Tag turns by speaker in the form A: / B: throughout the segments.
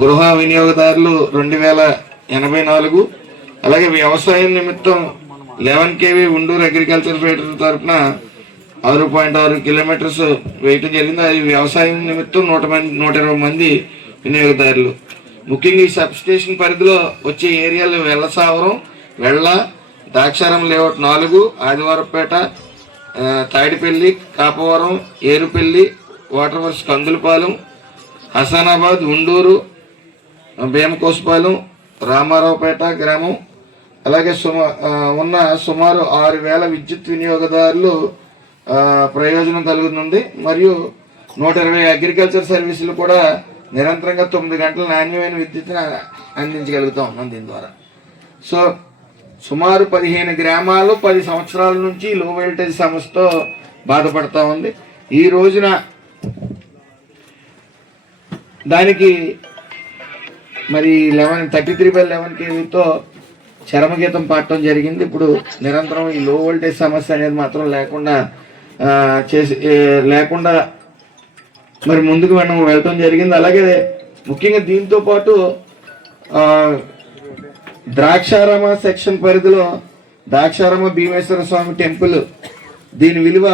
A: గృహ వినియోగదారులు రెండు వేల ఎనభై నాలుగు అలాగే వ్యవసాయం నిమిత్తం eleven KV Unduru agriculture federation తరఫున ఆరు పాయింట్ ఆరు కిలోమీటర్స్ వేయటం జరిగింది. అది వ్యవసాయం నిమిత్తం నూట మంది నూట ఇరవై మంది వినియోగదారులు. ముఖ్యంగా ఈ సబ్ స్టేషన్ పరిధిలో వచ్చే ఏరియాలు వెల్లసావరం వెళ్ళ ద్రాక్షారం లేఅవుట్ నాలుగు ఆదివారపేట తాడిపల్లి కాపవరం ఏరుపల్లి వాటర్ వర్క్స్ కందులపాలెం హసానాబాద్ ఉండూరు భీమకోసపాలెం రామారావుపేట గ్రామం. అలాగే సుమ ఉన్న సుమారు ఆరు వేల విద్యుత్ వినియోగదారులు ప్రయోజనం కలుగుతుంది. మరియు నూట ఇరవై అగ్రికల్చర్ సర్వీసులు కూడా నిరంతరంగా తొమ్మిది గంటల నాణ్యమైన విద్యుత్ని అందించగలుగుతాం ఉన్నాం దీని ద్వారా. సో సుమారు పదిహేను గ్రామాలు పది సంవత్సరాల నుంచి లో వోల్టేజ్ సమస్యతో బాధపడతా ఉంది. ఈ రోజున దానికి మరి eleven thirty three by eleven కేవీతో చరమగీతం పాడటం జరిగింది. ఇప్పుడు నిరంతరం ఈ లో వోల్టేజ్ సమస్య అనేది మాత్రం లేకుండా చేసి లేకుండా మరి ముందుకు మనం వెళ్ళటం జరిగింది. అలాగే ముఖ్యంగా దీంతో పాటు ద్రాక్షారామ సెక్షన్ పరిధిలో ద్రాక్షారామ భీమేశ్వర స్వామి టెంపుల్ దీని విలువ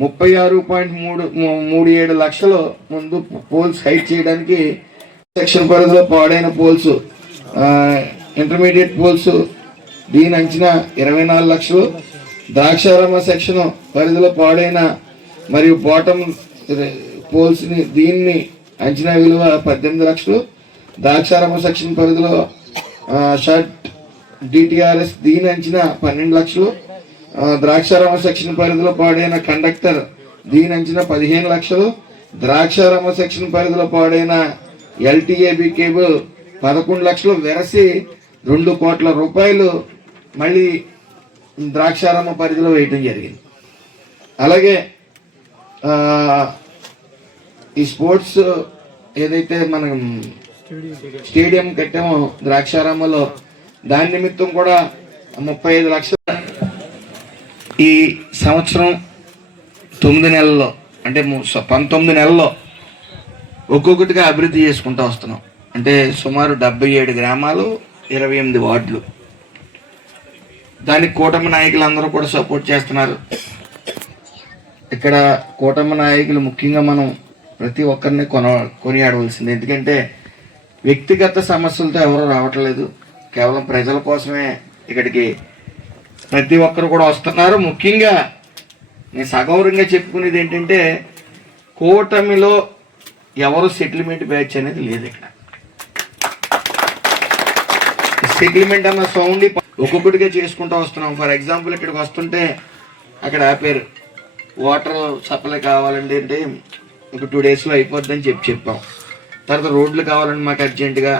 A: ముప్పై ఆరు పాయింట్ మూడు మూడు ఏడు లక్షలు ముందు పోల్స్ హైట్ చేయడానికి సెక్షన్ పరిధిలో పాడైన పోల్స్ ఇంటర్మీడియట్ పోల్స్ దీని అంచనా ఇరవై నాలుగు లక్షలు. ద్రాక్షారామ సెక్షన్ పరిధిలో పాడైన మరియు బాటమ్ పోల్స్ని దీన్ని అంచనా విలువ పద్దెనిమిది లక్షలు. ద్రాక్షారామ సెక్షన్ పరిధిలో షర్ట్ డిటిఆర్ఎస్ దీని అంచనా పన్నెండు లక్షలు. ద్రాక్షారామ సెక్షన్ పరిధిలో పాడైన కండక్టర్ దీని అంచనా పదిహేను లక్షలు. ద్రాక్షారామ సెక్షన్ పరిధిలో పాడైన ఎల్టీఏబి కేబుల్ పదకొండు లక్షలు వెరసి రెండు కోట్ల రూపాయలు మళ్ళీ ద్రాక్షారామ పరిధిలో వేయటం జరిగింది. అలాగే ఈ స్పోర్ట్స్ ఏదైతే మనం స్టేడియం కట్టామో ద్రాక్షారామలో దాని నిమిత్తం కూడా ముప్పై ఐదు లక్షలు ఈ సంవత్సరం తొమ్మిది నెలల్లో అంటే పంతొమ్మిది నెలల్లో ఒక్కొక్కటిగా అభివృద్ధి చేసుకుంటూ వస్తున్నాం. అంటే సుమారు డెబ్బై ఏడు గ్రామాలు ఇరవై ఎనిమిది వార్డులు. దానికి కూటమి నాయకులందరూ కూడా సపోర్ట్ చేస్తున్నారు. ఇక్కడ కూటమి నాయకులు ముఖ్యంగా మనం ప్రతి ఒక్కరిని కొన కొనియాడవలసింది. ఎందుకంటే వ్యక్తిగత సమస్యలతో ఎవరు రావట్లేదు. కేవలం ప్రజల కోసమే ఇక్కడికి ప్రతి ఒక్కరు కూడా వస్తున్నారు. ముఖ్యంగా నేను సగౌరవంగా చెప్పుకునేది ఏంటంటే కూటమిలో ఎవరు సెటిల్మెంట్ బ్యాచ్ అనేది లేదు ఇక్కడ. సెటిల్మెంట్ అన్న సౌండ్ ఒక్కొక్కటిగా చేసుకుంటూ వస్తున్నాం. ఫర్ ఎగ్జాంపుల్ ఇక్కడికి వస్తుంటే అక్కడ ఆపారు. వాటర్ సప్లై కావాలండి అంటే ఒక టూ డేస్లో అయిపోద్దని చెప్పి చెప్పాం. తర్వాత రోడ్లు కావాలండి మాకు అర్జెంటుగా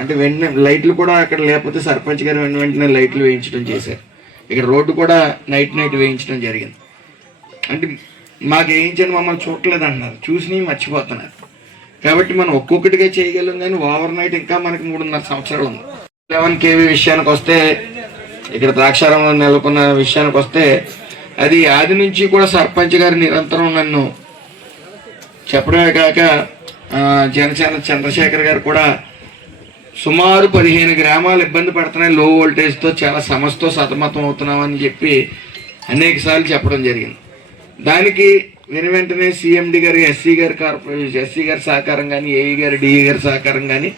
A: అంటే వెంటనే లైట్లు కూడా అక్కడ లేకపోతే సర్పంచ్ గారు వెంట వెంటనే లైట్లు వేయించడం చేశారు. ఇక్కడ రోడ్డు కూడా నైట్ నైట్ వేయించడం జరిగింది. అంటే మాకు వేయించండి మమ్మల్ని చూడలేదు అంటున్నారు చూసి మర్చిపోతున్నారు. కాబట్టి మనం ఒక్కొక్కటిగా చేయగలం కానీ ఓవర్ నైట్ ఇంకా మనకి మూడున్నర సంవత్సరాలు ఉంది. లెవెన్ కేవీ విషయానికి వస్తే ఇక్కడ ద్రాక్షారంలో నెలకొన్న విషయానికి వస్తే అది ఆది నుంచి కూడా సర్పంచ్ గారు నిరంతరం నన్ను చెప్పడమే కాక జనసేన చంద్రశేఖర్ గారు కూడా సుమారు పదిహేను గ్రామాలు ఇబ్బంది పడుతున్నాయి. లో వోల్టేజ్తో చాలా సమస్యతో సతమతం అవుతున్నామని చెప్పి అనేక సార్లు చెప్పడం జరిగింది. దానికి వెను వెంటనే సిఎండి గారు ఎస్సీ గారి కార్పొరేషన్ ఎస్సీ గారి సహకారం కానీ ఏఈ గారు డిఈ గారి సహకారం కానీ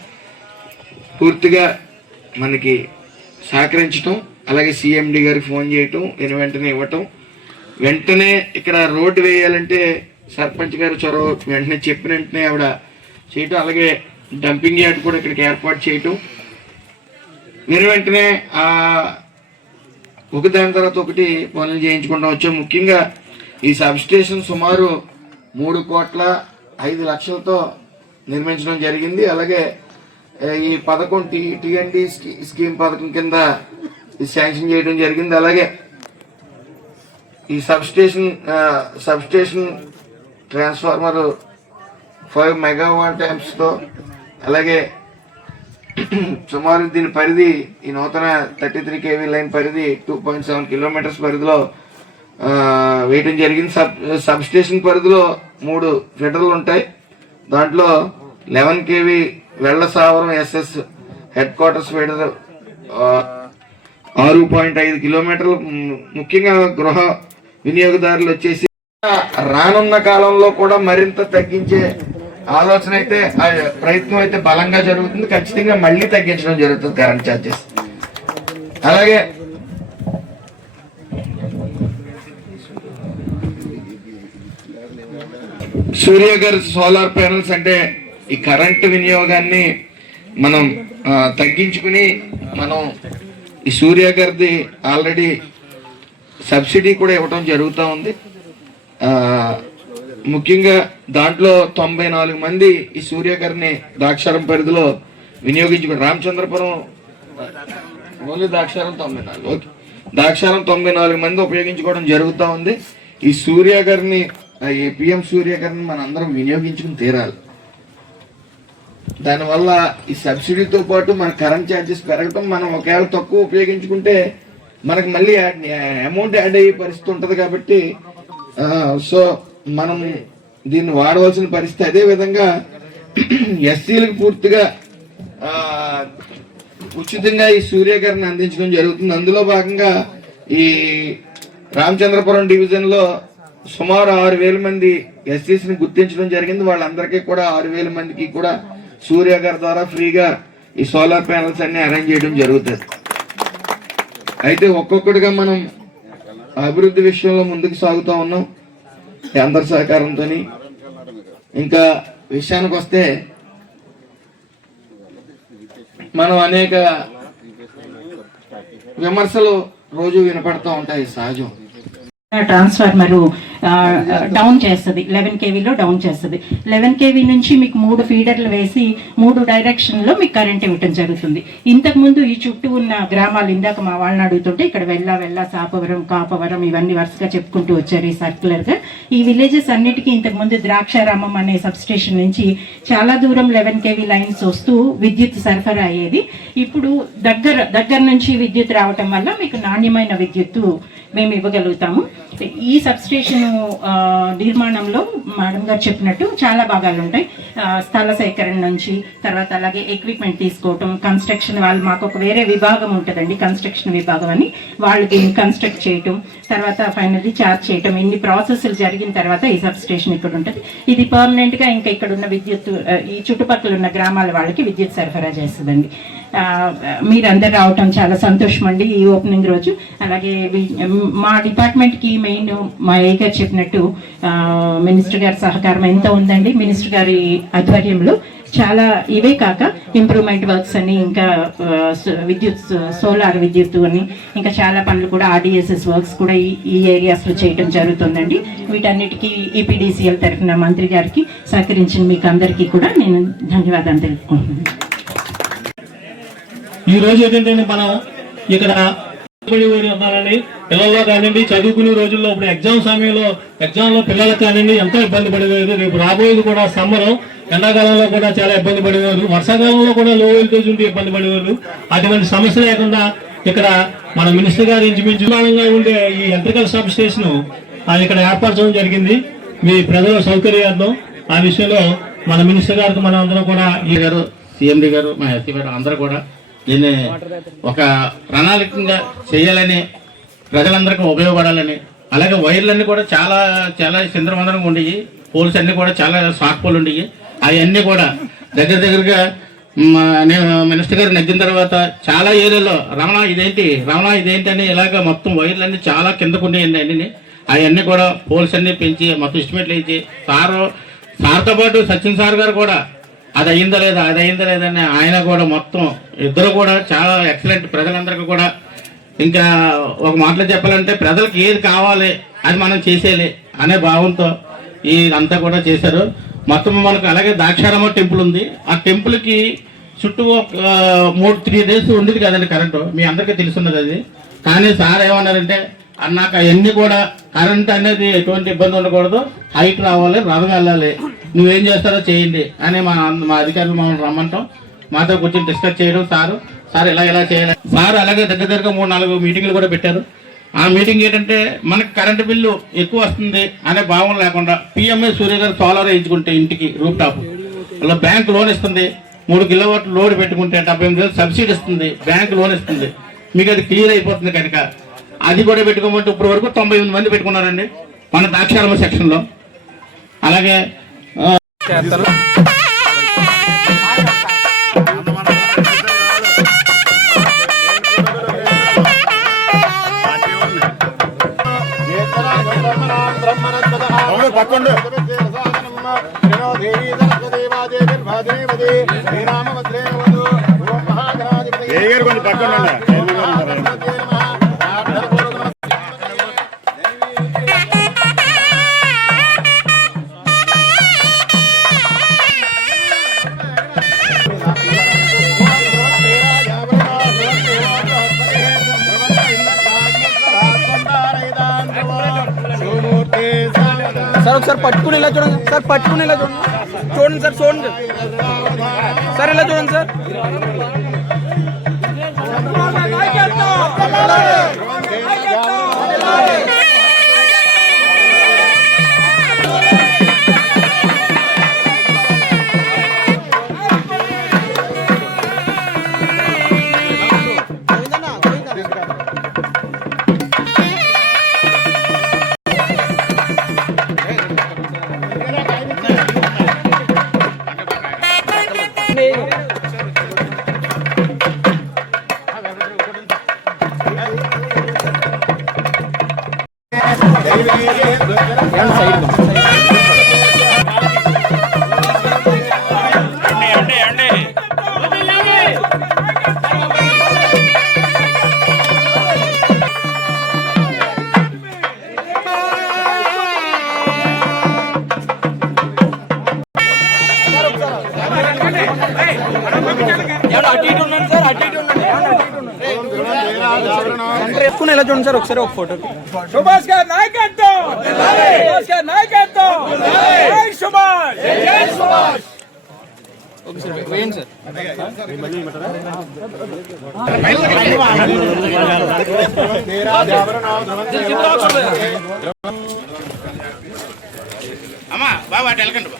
A: పూర్తిగా మనకి సహకరించటం అలాగే సిఎండి గారికి ఫోన్ చేయటం వెను వెంటనే ఇవ్వటం. వెంటనే ఇక్కడ రోడ్డు వేయాలంటే సర్పంచ్ గారు చొరవ వెంటనే చెప్పిన వెంటనే ఆవిడ చేయటం. అలాగే డంపింగ్ యార్డ్ కూడా ఇక్కడికి ఏర్పాటు చేయటం. మీరు వెంటనే ఆ ఒకదాని తర్వాత ఒకటి పనులు చేయించుకుంటూ వచ్చాం. ముఖ్యంగా ఈ సబ్ స్టేషన్ సుమారు మూడు కోట్ల ఐదు లక్షలతో నిర్మించడం జరిగింది. అలాగే ఈ పథకం టీ టీఎన్డి స్కీమ్ పథకం కింద శాంక్షన్ చేయడం జరిగింది. అలాగే ఈ sub station sub station transformer five మెగావాట్తో అలాగే సుమారు దీని పరిధి ఈ నూతన థర్టీ త్రీ కేవీ లైన్ పరిధి టూ పాయింట్ సెవెన్ కిలోమీటర్స్ పరిధిలో వేయటం జరిగింది. సబ్ సబ్ స్టేషన్ పరిధిలో మూడు ఫెడరల్ ఉంటాయి. దాంట్లో లెవెన్ కేవీ వెళ్ళ సావరం ఎస్ఎస్ హెడ్ క్వార్టర్స్ ఫీడర్ ఆరు పాయింట్ ఐదు కిలోమీటర్లు ముఖ్యంగా గృహ వినియోగదారులు వచ్చేసి రానున్న కాలంలో కూడా మరింత తగ్గించే ఆలోచన అయితే ఆ ప్రయత్నం అయితే బలంగా జరుగుతుంది. ఖచ్చితంగా మళ్ళీ తగ్గించడం జరుగుతుంది కరెంట్ ఛార్జెస్ అలాగే సూర్య గారి సోలార్ ప్యానల్స్ అంటే ఈ కరెంటు వినియోగాన్ని మనం తగ్గించుకుని మనం ఈ సూర్య గారిది ఆల్రెడీ సబ్సిడీ కూడా ఇవ్వడం జరుగుతూ ఉంది. ముఖ్యంగా దాంట్లో తొంభై నాలుగు మంది ఈ సూర్యకర్ణి ద్రాక్షారం పరిధిలో వినియోగించుకుని రామచంద్రపురం ఓన్లీ ద్రాక్షారం తొంభై నాలుగు. ఓకే. ద్రాక్షారం తొంభై నాలుగు మంది ఉపయోగించుకోవడం జరుగుతూ ఉంది. ఈ సూర్యగర్ని ఈ పిఎం సూర్యకర్ణి మన అందరం వినియోగించుకుని తీరాలి. దానివల్ల ఈ సబ్సిడీతో పాటు మన కరెంట్ ఛార్జెస్ పెరగటం మనం ఒకవేళ తక్కువ ఉపయోగించుకుంటే మనకు మళ్ళీ అమౌంట్ యాడ్ అయ్యే పరిస్థితి ఉంటుంది కాబట్టి సో మనం దీన్ని వాడవలసిన పరిస్థితి అదే విధంగా ఎస్సీలకు పూర్తిగా ఉచితంగా ఈ సూర్యకరణ అందించడం జరుగుతుంది. అందులో భాగంగా ఈ రామచంద్రపురం డివిజన్లో సుమారు ఆరు వేల మంది ఎస్సీస్ని గుర్తించడం జరిగింది. వాళ్ళందరికీ కూడా ఆరు వేల మందికి కూడా సూర్యగారి ద్వారా ఫ్రీగా ఈ సోలార్ ప్యానల్స్ అన్ని అరేంజ్ చేయడం జరుగుతుంది. అయితే ఒక్కొక్కటిగా మనం అభివృద్ధి విషయంలో ముందుకు సాగుతూ ఉన్నాం. ఈ అందరి సహకారంతో ఇంకా విషయానికి వస్తే మనం అనేక విమర్శలు రోజు వినపడుతూ ఉంటాయి సహజం.
B: ట్రాన్స్ఫార్మర్ డౌన్ చేస్తుంది. లెవెన్ కేవీలో డౌన్ చేస్తుంది. లెవెన్ కేవీ నుంచి మీకు మూడు ఫీడర్లు వేసి మూడు డైరెక్షన్లో మీకు కరెంట్ ఇవ్వటం జరుగుతుంది. ఇంతకు ముందు ఈ చుట్టూ ఉన్న గ్రామాలు ఇందాక మా వాళ్ళని అడుగుతుంటే ఇక్కడ వెళ్ళ వెళ్ళ సాపవరం కాపవరం ఇవన్నీ వరుసగా చెప్పుకుంటూ వచ్చారు ఈ సర్క్యులర్గా ఈ విలేజెస్ అన్నిటికీ ఇంతకు ముందు ద్రాక్షారామం అనే సబ్ స్టేషన్ నుంచి చాలా దూరం లెవెన్ కేవీ లైన్స్ వస్తూ విద్యుత్ సరఫరా అయ్యేది. ఇప్పుడు దగ్గర దగ్గర నుంచి విద్యుత్ రావటం వల్ల మీకు నాణ్యమైన విద్యుత్తు మేము ఇవ్వగలుగుతాము. ఈ సబ్స్టేషన్ నిర్మాణంలో మేడం గారు చెప్పినట్టు చాలా భాగాలు ఉంటాయి. స్థల సేకరణ నుంచి తర్వాత అలాగే ఎక్విప్మెంట్ తీసుకోవటం కన్స్ట్రక్షన్ వాళ్ళు మాకు ఒక వేరే విభాగం ఉంటుందండి కన్స్ట్రక్షన్ విభాగం అని. వాళ్ళు దీన్ని కన్స్ట్రక్ట్ చేయటం తర్వాత ఫైనల్లీ చార్జ్ చేయటం ఇన్ని ప్రాసెస్లు జరిగిన తర్వాత ఈ సబ్స్టేషన్ ఇక్కడ ఉంటుంది. ఇది పర్మనెంట్గా ఇంకా ఇక్కడ ఉన్న విద్యుత్ ఈ చుట్టుపక్కల ఉన్న గ్రామాల వాళ్ళకి విద్యుత్ సరఫరా చేస్తుందండి. మీరందరు రావటం చాలా సంతోషం అండి ఈ ఓపెనింగ్ రోజు. అలాగే మా డిపార్ట్మెంట్కి మెయిన్ మా ఏ గారు చెప్పినట్టు మినిస్టర్ గారి సహకారం ఎంత ఉందండి? మినిస్టర్ గారి ఆధ్వర్యంలో చాలా ఇవే కాక ఇంప్రూవ్మెంట్ వర్క్స్ అని ఇంకా విద్యుత్ సోలార్ విద్యుత్ అని ఇంకా చాలా పనులు కూడా ఆర్డిఎస్ఎస్ వర్క్స్ కూడా ఈ ఈ ఏరియాస్ చేయడం జరుగుతుందండి. వీటన్నిటికీ ఈపీడీసీఎల్ తరఫున మంత్రి గారికి సహకరించిన మీకు అందరికీ కూడా నేను ధన్యవాదాలు తెలుపుకుంటున్నాను.
C: ఈ రోజు ఏంటంటే మనం ఇక్కడ ఉన్నారని పిల్లల్లో కానివ్వండి చదువుకునే రోజుల్లో ఇప్పుడు ఎగ్జామ్ సమయంలో ఎగ్జామ్లో పిల్లలకు కానివ్వండి ఎంతో ఇబ్బంది పడేవారు రేపు రాబోయేది కూడా సమ్మరం ఎండాకాలంలో కూడా చాలా ఇబ్బంది పడేవారు వర్షాకాలంలో కూడా లో వోల్టేజ్ ఉంటే ఇబ్బంది పడేవారు అటువంటి సమస్య లేకుండా ఇక్కడ మన మినిస్టర్ గారు ఇంచుమించు ఉండే ఈ ఎలక్ట్రికల్ సబ్ స్టేషన్ ఇక్కడ ఏర్పరచడం జరిగింది. మీ ప్రజల సౌకర్యార్థం ఆ విషయంలో మన మినిస్టర్ గారికి మనం అందరం కూడా ఈ
D: గారు సీఎండి గారు మా ఎస్సీ గారు అందరూ కూడా దీన్ని ఒక ప్రణాళికంగా చేయాలని ప్రజలందరికీ ఉపయోగపడాలని అలాగే వైర్లన్నీ కూడా చాలా చాలా చిందరవందరంగా ఉండేవి పోల్స్ అన్నీ కూడా చాలా షార్ట్ పోల్ ఉండేవి అవన్నీ కూడా దగ్గర దగ్గరగా మా నేను మినిస్టర్ గారు నెగ్గిన తర్వాత చాలా ఏరియాలో రమణ ఇదేంటి రమణ ఇదేంటి అని ఇలాగ మొత్తం వైర్లన్నీ చాలా కిందకు ఉండేయండి అన్నీ అవన్నీ కూడా పోల్స్ అన్నీ పెంచి మొత్తం ఇస్టిమేట్లు ఇచ్చి సారు సార్తో పాటు సచిన్ సార్ గారు కూడా అది అయిందా లేదా? అది అయిందా లేదా అని ఆయన కూడా మొత్తం ఇద్దరు కూడా చాలా ఎక్సలెంట్ ప్రజలందరికీ కూడా ఇంకా ఒక మాటలో చెప్పాలంటే ప్రజలకు ఏది కావాలి అది మనం చేసేయాలి అనే భావంతో ఈ అంతా కూడా చేశారు. మొత్తం మనకు అలాగే దాక్షారామ టెంపుల్ ఉంది. ఆ టెంపుల్కి చుట్టూ ఒక మూడు త్రీ డేస్ ఉండేది కదండి కరెంటు. మీ అందరికీ తెలుసున్నది అది. కానీ సార్ ఏమన్నారంటే అన్నాక అవన్నీ కూడా కరెంట్ అనేది ఎటువంటి ఇబ్బంది ఉండకూడదు. హైట్ రావాలి రథం వెళ్ళాలి. నువ్వేం చేస్తారో చేయండి అని మా మా అధికారులు మమ్మల్ని రమ్మంటాం. మాతో కూర్చొని డిస్కస్ చేయడం సారు. సార్ ఇలా ఇలా చేయాలి సార్ అలాగే దగ్గర దగ్గర మూడు నాలుగు మీటింగ్లు కూడా పెట్టారు. ఆ మీటింగ్ ఏంటంటే మనకి కరెంటు బిల్లు ఎక్కువ వస్తుంది అనే భావం లేకుండా పిఎంఏ సూర్య గారు సోలార్ వేయించుకుంటే ఇంటికి రూప్ టాప్ అలా బ్యాంక్ లోన్ ఇస్తుంది. మూడు కిలోవాట్ లోడ్ పెట్టుకుంటే డెబ్బై ఎనిమిది వేలు సబ్సిడీ ఇస్తుంది. బ్యాంక్ లోన్ ఇస్తుంది. మీకు అది క్లియర్ అయిపోతుంది కనుక అది కూడా పెట్టుకోమంటే ఇప్పటి వరకు తొంభై ఎనిమిది మంది పెట్టుకున్నారండి మన ద్రాక్షారామ సెక్షన్లో. అలాగే ఆ,
E: ఏ గారు కొంచెం పక్కన
F: ఒకసారి పట్టుకుని ఇలా చూడండి. సార్ పట్టుకుని ఇలా చూడండి. చూడండి సార్ చూడండి. సార్ ఇలా చూడండి సార్. ఏమన్నా అటు వేసుకుని ఇలా చూడండి సార్ ఒకసారి ఒక ఫోటో సుభాష్ గారి నాయకత్వం సుభాష్ గారి నాయకత్వం జై సుభాష్ జై సుభాష్ ఒకసారి వేయండి సార్
D: అమ్మా బాబా అటు వెళ్ళకండి.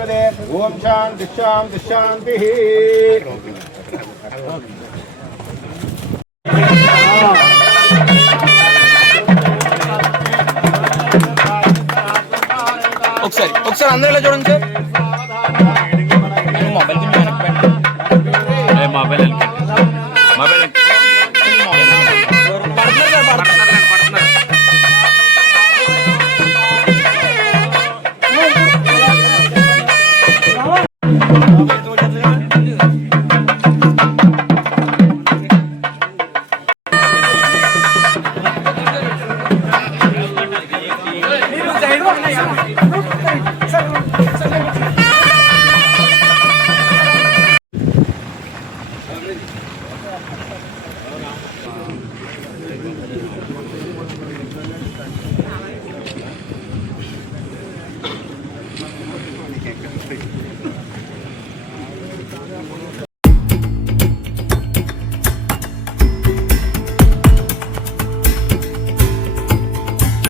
D: श्रीगणेशपदे
E: ॐ शान्ति शान्ति शान्तिः
F: ఒకసారి ఒకసారి అందరిలో చూడండి సార్. Mobile mobile mobile